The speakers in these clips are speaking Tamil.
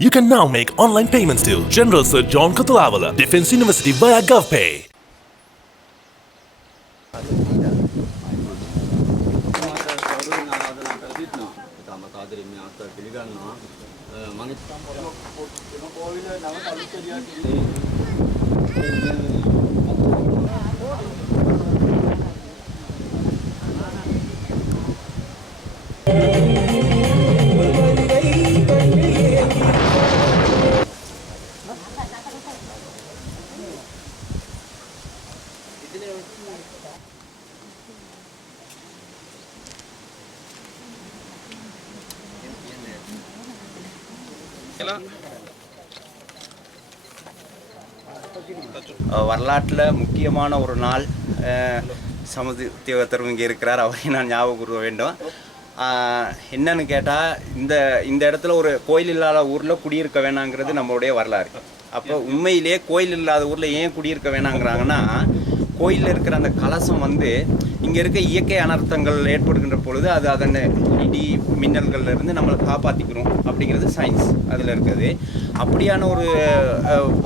You can now make online payments to General Sir John Kotulavala, Defense University via GovPay. இதில் வரலாற்றில் முக்கியமான ஒரு நாள் சமதி தேவத்தரும் இங்கே இருக்கிறார். அவரையும் நான் ஞாபகம் கூற வேண்டும். என்னன்னு கேட்டால் இந்த இந்த இடத்துல ஒரு கோயில் இல்லாத ஊரில் குடியிருக்க வேணாங்கிறது நம்மளுடைய வரலாறு. அப்போ உண்மையிலேயே கோயில் இல்லாத ஊரில் ஏன் குடியிருக்க வேணாங்கிறாங்கன்னா கோயிலில் இருக்கிற அந்த கலசம் வந்து இங்கே இருக்க இயற்கை அனர்த்தங்கள் ஏற்படுகின்ற பொழுது அது அதன் இடி மின்னல்கள்ல இருந்து நம்மளை காப்பாற்றிக்கிறோம் அப்படிங்கிறது சயின்ஸ் அதில் இருக்குது. அப்படியான ஒரு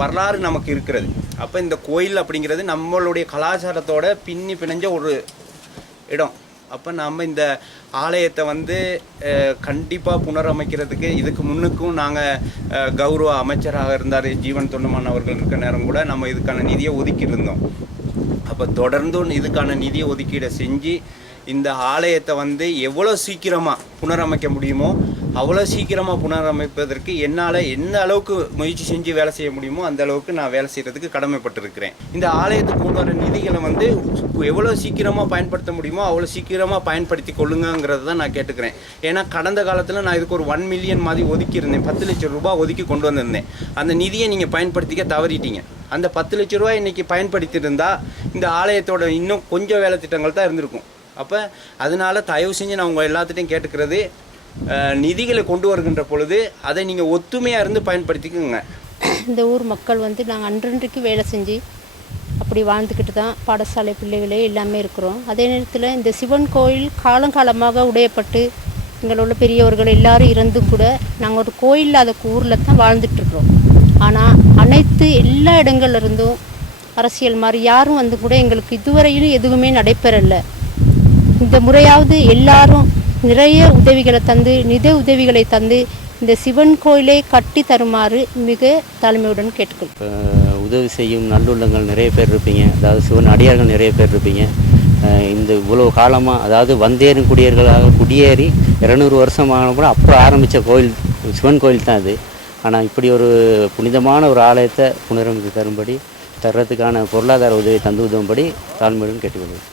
வரலாறு நமக்கு இருக்கிறது. அப்போ இந்த கோயில் அப்படிங்கிறது நம்மளுடைய கலாச்சாரத்தோட பின்னி பிணைஞ்ச ஒரு இடம். அப்போ நம்ம இந்த ஆலயத்தை வந்து கண்டிப்பாக புனரமைக்கிறதுக்கு இதுக்கு முன்னுக்கும் நாங்கள் கௌரவ அமைச்சராக இருந்தார் ஜீவன் தொண்டமான் அவர்கள் இருக்க நேரம் கூட நம்ம இதுக்கான நிதியை ஒதுக்கியிருந்தோம். அப்போ தொடர்ந்து இதுக்கான நிதியை ஒதுக்கீடை செஞ்சு இந்த ஆலயத்தை வந்து எவ்வளோ சீக்கிரமாக புனரமைக்க முடியுமோ அவ்வளோ சீக்கிரமாக புனரமைப்பதற்கு என்னால் என்ன அளவுக்கு முயற்சி செஞ்சு வேலை செய்ய முடியுமோ அந்த அளவுக்கு நான் வேலை செய்கிறதுக்கு கடமைப்பட்டிருக்கிறேன். இந்த ஆலயத்துக்கு கொண்டு வர நிதிகளை வந்து எவ்வளோ சீக்கிரமாக பயன்படுத்த முடியுமோ அவ்வளோ சீக்கிரமாக பயன்படுத்தி கொள்ளுங்கங்கிறத தான் நான் கேட்டுக்கிறேன். ஏன்னா கடந்த காலத்தில் நான் இதுக்கு ஒரு ஒன் மில்லியன் மாதிரி ஒதுக்கியிருந்தேன். பத்து லட்சம் ரூபாய் ஒதுக்கி கொண்டு வந்திருந்தேன். அந்த நிதியை நீங்கள் பயன்படுத்திக்க தவறிட்டீங்க. அந்த பத்து லட்ச ரூபாய் பயன்படுத்திட்டு இருந்தால் இந்த ஆலயத்தோட இன்னும் கொஞ்சம் வேலை திட்டங்கள் தான் இருந்திருக்கும். அப்போ அதனால தயவு செஞ்சு நான் உங்கள் எல்லாத்துட்டையும் கேட்டுக்கிறது நிதிகளை கொண்டு வருகின்ற பொழுது அதை நீங்கள் ஒத்துமையாக இருந்து பயன்படுத்திக்கோங்க. இந்த ஊர் மக்கள் வந்து நாங்கள் அன்றன்றைக்கு வேலை செஞ்சு அப்படி வாழ்ந்துக்கிட்டு தான் பாடசாலை பிள்ளைகளே எல்லாமே இருக்கிறோம். அதே நேரத்தில் இந்த சிவன் கோயில் காலங்காலமாக உடையப்பட்டு எங்களோட பெரியவர்கள் எல்லாரும் இருந்தும் கூட நாங்கள் ஒரு கோயில் இல்லாத ஊரில் தான் வாழ்ந்துட்டுருக்குறோம் ஆனால் அனைத்து எல்லா இடங்கள்ல இருந்தும் அரசியல் மாதிரி யாரும் வந்து கூட எங்களுக்கு இதுவரையிலும் எதுவுமே நடைபெறலை. இந்த முறையாவது எல்லாரும் நிறைய உதவிகளை தந்து நித உதவிகளை தந்து இந்த சிவன் கோயிலை கட்டி தருமாறு மிக தலைமையுடன் கேட்டுக்கொள். உதவி செய்யும் நல்லுள்ளங்கள் நிறைய பேர் இருப்பீங்க. அதாவது சிவன் அடியார்கள் நிறைய பேர் இருப்பீங்க. இந்த இவ்வளோ காலமாக அதாவது வந்தேறும் குடியர்களாக குடியேறி இரநூறு வருஷமான கூட அப்போ ஆரம்பித்த கோயில் சிவன் கோயில் தான் அது. ஆனால் இப்படி ஒரு புனிதமான ஒரு ஆலயத்தை புனரமைத்து தரும்படி தர்றதுக்கான பொருளாதார உதவி தந்து உதவும்படி தாழ்மையுடன் கேட்டுக்கொள்கிறேன்.